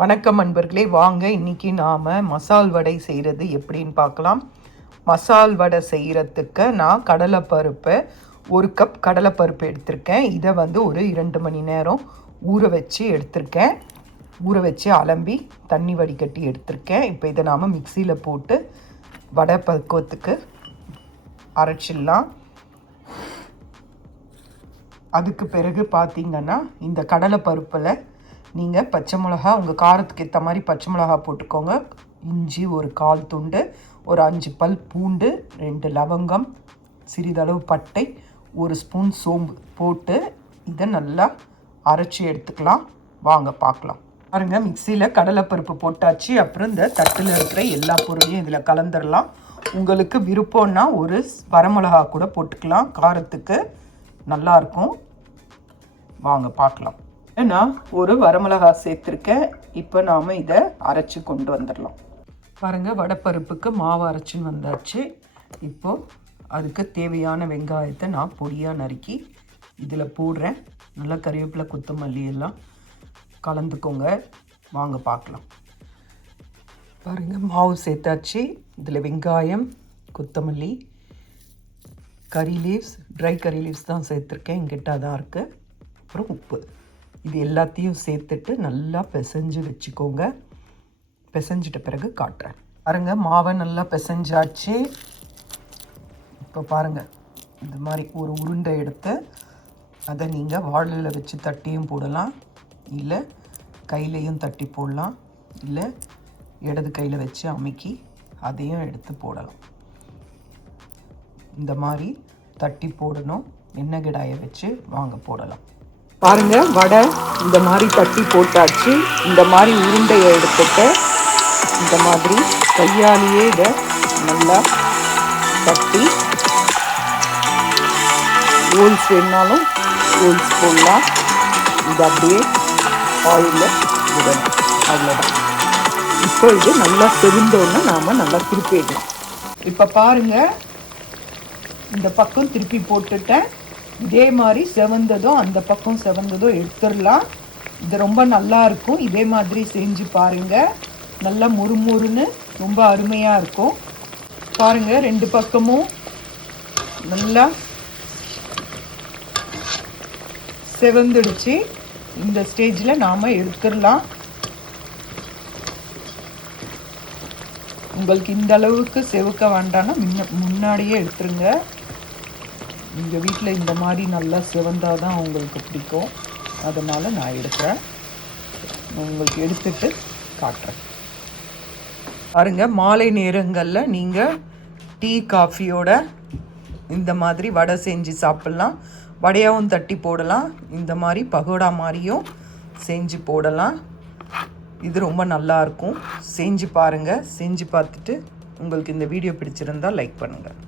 வணக்கம் நண்பர்களே, வாங்க இன்றைக்கி நாம் மசால் வடை செய்கிறது எப்படின்னு பார்க்கலாம். மசால் வடை செய்கிறதுக்கு நான் கடலைப்பருப்பை 1 கப் கடலைப்பருப்பு எடுத்திருக்கேன். இதை ஒரு 2 மணி நேரம் ஊற வச்சு எடுத்திருக்கேன். ஊற வச்சு அலம்பி தண்ணி வடிகட்டி எடுத்திருக்கேன். இப்போ இதை நாம் மிக்சியில் போட்டு வடை பக்குவத்துக்கு அரைச்சிடலாம். அதுக்கு பிறகு பார்த்திங்கன்னா, இந்த கடலைப்பருப்பில் நீங்கள் பச்சை மிளகா உங்கள் காரத்துக்கு ஏற்ற மாதிரி பச்சை மிளகா போட்டுக்கோங்க. இஞ்சி ஒரு 1/4 துண்டு, ஒரு 5 பல் பூண்டு, 2 லவங்கம், சிறிதளவு பட்டை, 1 ஸ்பூன் சோம்பு போட்டு இதை நல்லா அரைச்சி எடுத்துக்கலாம். வாங்க பார்க்கலாம். பாருங்கள், மிக்சியில் கடலைப்பருப்பு போட்டாச்சு. அப்புறம் இந்த தட்டில் இருக்கிற எல்லா பொருளையும் இதில் கலந்துடலாம். உங்களுக்கு விருப்பம்னா ஒரு வரமிளகா கூட போட்டுக்கலாம், காரத்துக்கு நல்லாயிருக்கும். வாங்க பார்க்கலாம். நான் ஒரு வரமிளகா சேர்த்துருக்கேன். இப்போ நாம் இதை அரைச்சி கொண்டு வந்துடலாம். பாருங்கள், வடைப்பருப்புக்கு மாவு அரைச்சின்னு வந்தாச்சு. இப்போது அதுக்கு தேவையான வெங்காயத்தை நான் பொடியாக நறுக்கி இதில் போடுறேன். நல்லா கறிவேப்பிலை கொத்தமல்லி எல்லாம் கலந்துக்கோங்க. வாங்க பார்க்கலாம். பாருங்கள், மாவு சேர்த்தாச்சு. இதில் வெங்காயம், கொத்தமல்லி, கறி லீவ்ஸ், ட்ரை கறி லீவ்ஸ் தான் சேர்த்துருக்கேன், எங்கிட்ட தான் இருக்குது. அப்புறம் உப்பு, இது எல்லாத்தையும் சேர்த்துட்டு நல்லா பிசைஞ்சு வச்சுக்கோங்க. பிசைஞ்சிட்ட பிறகு காட்டுறேன். பாருங்கள், மாவை நல்லா பிசைஞ்சாச்சு. இப்போ பாருங்கள், இந்த மாதிரி ஒரு உருண்டை எடுத்து அதை நீங்கள் வாழலில் வச்சு தட்டியும் போடலாம், இல்லை கையிலையும் தட்டி போடலாம், இல்லை இடது கையில் வச்சு அமுக்கி அதையும் எடுத்து போடலாம். இந்த மாதிரி தட்டி போடணும். எண்ணெய் கிடாயை வச்சு வாங்க போடலாம். பாருங்கள், வடை இந்த மாதிரி தட்டி போட்டாச்சு. இந்த மாதிரி உருண்டையை எடுத்துட்டு இந்த மாதிரி கையாலேயே இதை நல்லா தட்டி ஹோல்ஸ் வேணாலும் ஹோல்ஸ் போடலாம். இது அப்படியே ஆயிலில் விடணும், அவ்வளோதான். இப்போ இது நல்லா செவிந்தோன்னு நாம் நல்லா திருப்பிடலாம். இப்போ பாருங்கள், இந்த பக்கம் திருப்பி போட்டுட்டேன். இதே மாதிரி செவந்ததும் அந்த பக்கம் செவந்ததும் எடுத்துடலாம். இது ரொம்ப நல்லா இருக்கும். இதே மாதிரி செஞ்சு பாருங்கள். நல்லா முறுமுறுன்னு ரொம்ப அருமையாக இருக்கும். பாருங்கள், 2 பக்கமும் நல்லா செவந்துடுச்சு. இந்த ஸ்டேஜில் நாம் எடுத்துடலாம். உங்களுக்கு இந்த அளவுக்கு செவக்க வேண்டாம்னா முன்னாடியே எடுத்துருங்க. எங்கள் வீட்டில் இந்த மாதிரி நல்லா செவந்தால் தான் உங்களுக்கு பிடிக்கும், அதனால் நான் எடுக்கிறேன். உங்களுக்கு எடுத்துட்டு காட்டுறேன். பாருங்கள், மாலை நேரங்களில் நீங்கள் டீ காஃபியோட இந்த மாதிரி வடை செஞ்சு சாப்பிட்லாம். வடையாகவும் தட்டி போடலாம், இந்த மாதிரி பகோடா மாதிரியும் செஞ்சு போடலாம். இது ரொம்ப நல்லாயிருக்கும். செஞ்சு பாருங்கள். செஞ்சு பார்த்துட்டு உங்களுக்கு இந்த வீடியோ பிடிச்சிருந்தால் லைக் பண்ணுங்கள்.